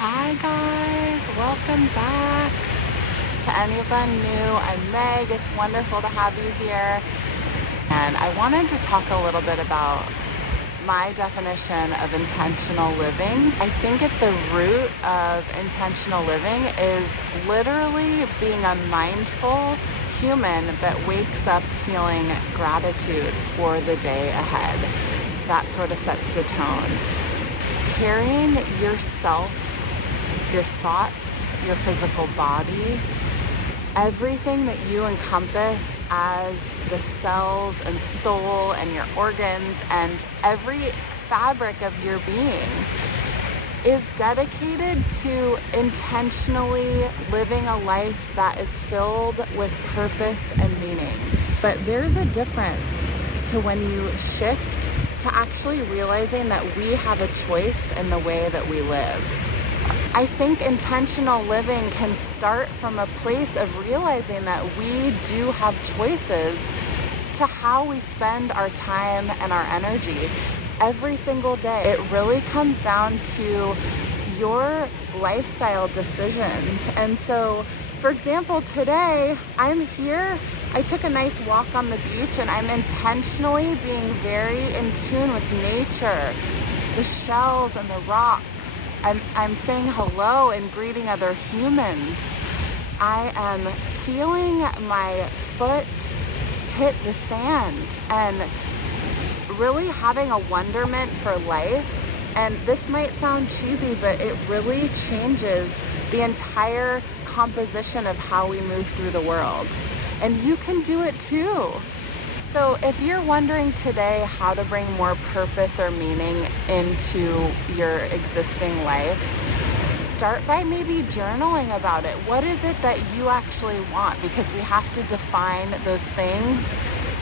Hi guys, welcome back. To anyone new, I'm Meg. It's wonderful to have you here. And I wanted to talk a little bit about my definition of intentional living. I think at the root of intentional living is literally being a mindful human that wakes up feeling gratitude for the day ahead. That sort of sets the tone. Carrying yourself, your thoughts, your physical body, everything that you encompass as the cells and soul and your organs and every fabric of your being is dedicated to intentionally living a life that is filled with purpose and meaning. But there's a difference to when you shift to actually realizing that we have a choice in the way that we live. I think intentional living can start from a place of realizing that we do have choices to how we spend our time and our energy every single day. It really comes down to your lifestyle decisions. And so, for example, today I'm here, I took a nice walk on the beach and I'm intentionally being very in tune with nature, the shells and the rocks. I'm saying hello and greeting other humans. I am feeling my foot hit the sand and really having a wonderment for life. And this might sound cheesy, but it really changes the entire composition of how we move through the world. And you can do it too. So if you're wondering today how to bring more purpose or meaning into your existing life, start by maybe journaling about it. What is it that you actually want? Because we have to define those things,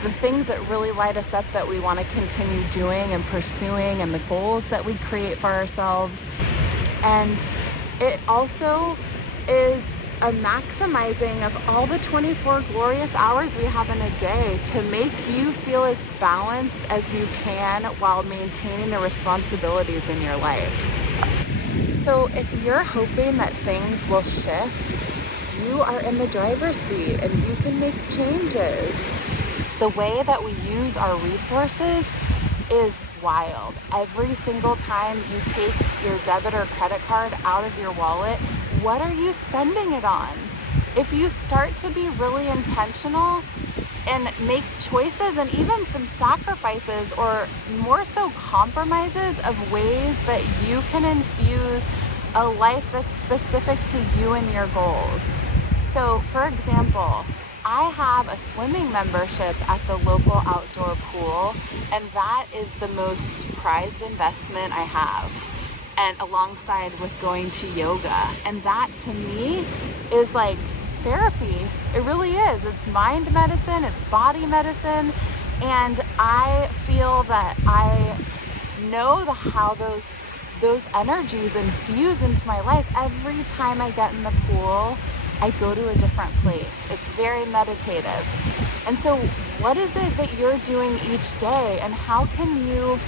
the things that really light us up that we want to continue doing and pursuing, and the goals that we create for ourselves. And it also is a maximizing of all the 24 glorious hours we have in a day to make you feel as balanced as you can while maintaining the responsibilities in your life. So if you're hoping that things will shift, you are in the driver's seat and you can make changes. The way that we use our resources is wild. Every single time you take your debit or credit card out of your wallet, what are you spending it on? If you start to be really intentional and make choices and even some sacrifices, or more so compromises, of ways that you can infuse a life that's specific to you and your goals. So for example, I have a swimming membership at the local outdoor pool, and that is the most prized investment I have, and alongside with going to yoga. And that to me is like therapy. It really is. It's mind medicine, it's body medicine, and I feel that I know how those energies infuse into my life. Every time I get in the pool, I go to a different place. It's very meditative. And so what is it that you're doing each day, and how can you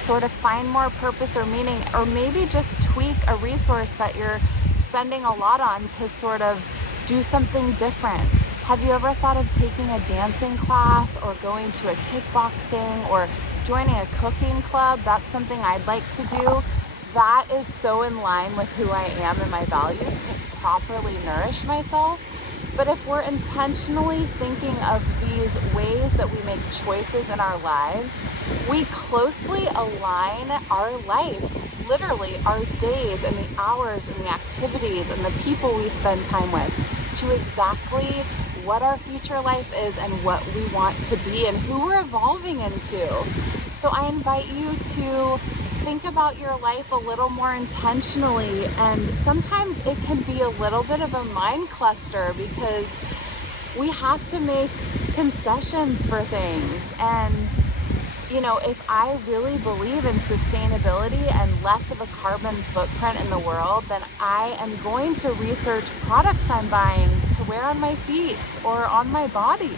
sort of find more purpose or meaning, or maybe just tweak a resource that you're spending a lot on to sort of do something different? Have you ever thought of taking a dancing class, or going to a kickboxing, or joining a cooking club? That's something I'd like to do. That is so in line with who I am and my values, to properly nourish myself. But if we're intentionally thinking of these ways that we make choices in our lives, we closely align our life, literally our days and the hours and the activities and the people we spend time with, to exactly what our future life is and what we want to be and who we're evolving into. So I invite you to think about your life a little more intentionally, and sometimes it can be a little bit of a mind cluster because we have to make concessions for things. And you know, if I really believe in sustainability and less of a carbon footprint in the world, then I am going to research products I'm buying to wear on my feet or on my body.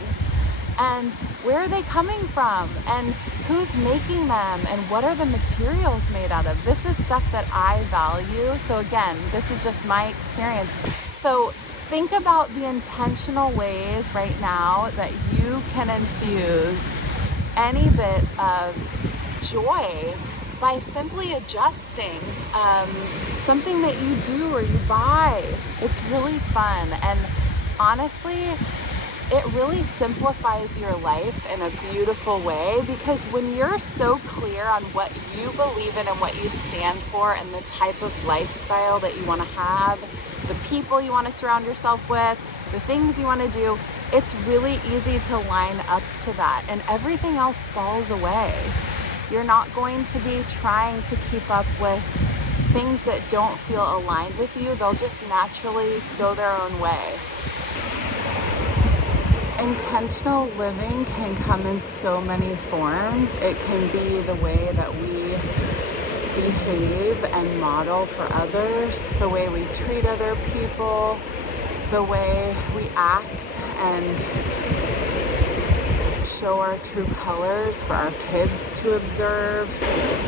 And where are they coming from? And who's making them and what are the materials made out of. This is stuff that I value. So again, this is just my experience. So think about the intentional ways right now that you can infuse any bit of joy by simply adjusting something that you do or you buy. It's really fun, and honestly, it really simplifies your life in a beautiful way, because when you're so clear on what you believe in and what you stand for and the type of lifestyle that you want to have, the people you want to surround yourself with, the things you want to do, it's really easy to line up to that, and everything else falls away. You're not going to be trying to keep up with things that don't feel aligned with you. They'll just naturally go their own way. Intentional living can come in so many forms. It can be the way that we behave and model for others, the way we treat other people, the way we act and show our true colors for our kids to observe.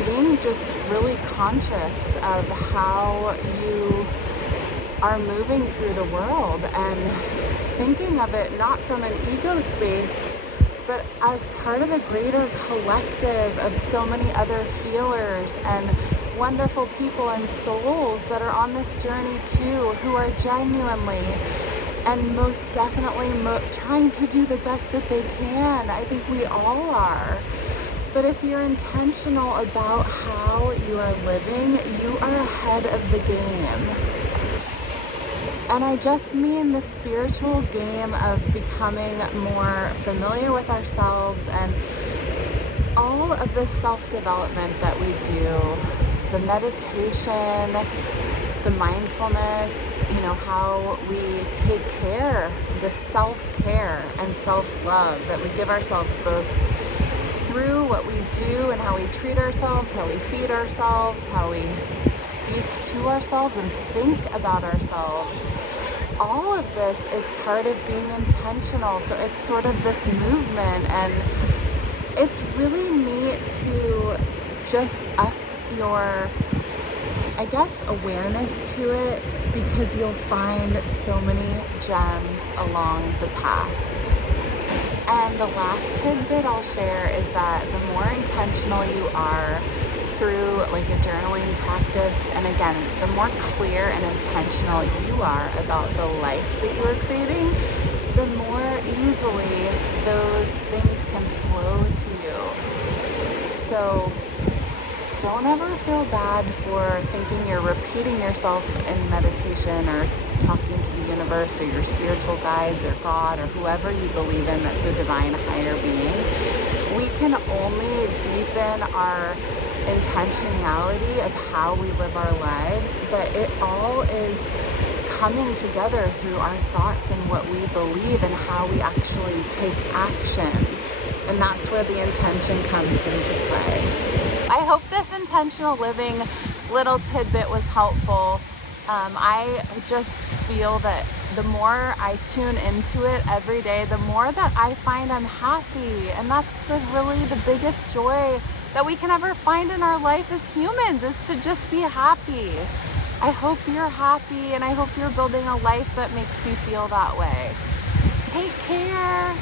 Being just really conscious of how you are moving through the world and thinking of it not from an ego space, but as part of the greater collective of so many other healers and wonderful people and souls that are on this journey too, who are genuinely and most definitely trying to do the best that they can. I think we all are. But if you're intentional about how you are living, you are ahead of the game. And I just mean the spiritual game of becoming more familiar with ourselves and all of the self-development that we do, the meditation, the mindfulness, how we take care, the self-care and self-love that we give ourselves both through what we do and how we treat ourselves, how we feed ourselves, how we speak to ourselves and think about ourselves. All of this is part of being intentional. So it's sort of this movement, and it's really neat to just up your, awareness to it, because you'll find so many gems along the path. And the last tidbit I'll share is that the more intentional you are through like a journaling practice, and again, the more clear and intentional you are about the life that you are creating, the more easily those things can flow to you. So don't ever feel bad for thinking you're repeating yourself in meditation or talking to the universe or your spiritual guides or God or whoever you believe in that's a divine higher being. We can only deepen our intentionality of how we live our lives, but it all is coming together through our thoughts and what we believe and how we actually take action. And that's where the intention comes into play. I hope this intentional living little tidbit was helpful. I just feel that the more I tune into it every day, the more that I find I'm happy. And that's really the biggest joy that we can ever find in our life as humans, is to just be happy. I hope you're happy, and I hope you're building a life that makes you feel that way. Take care.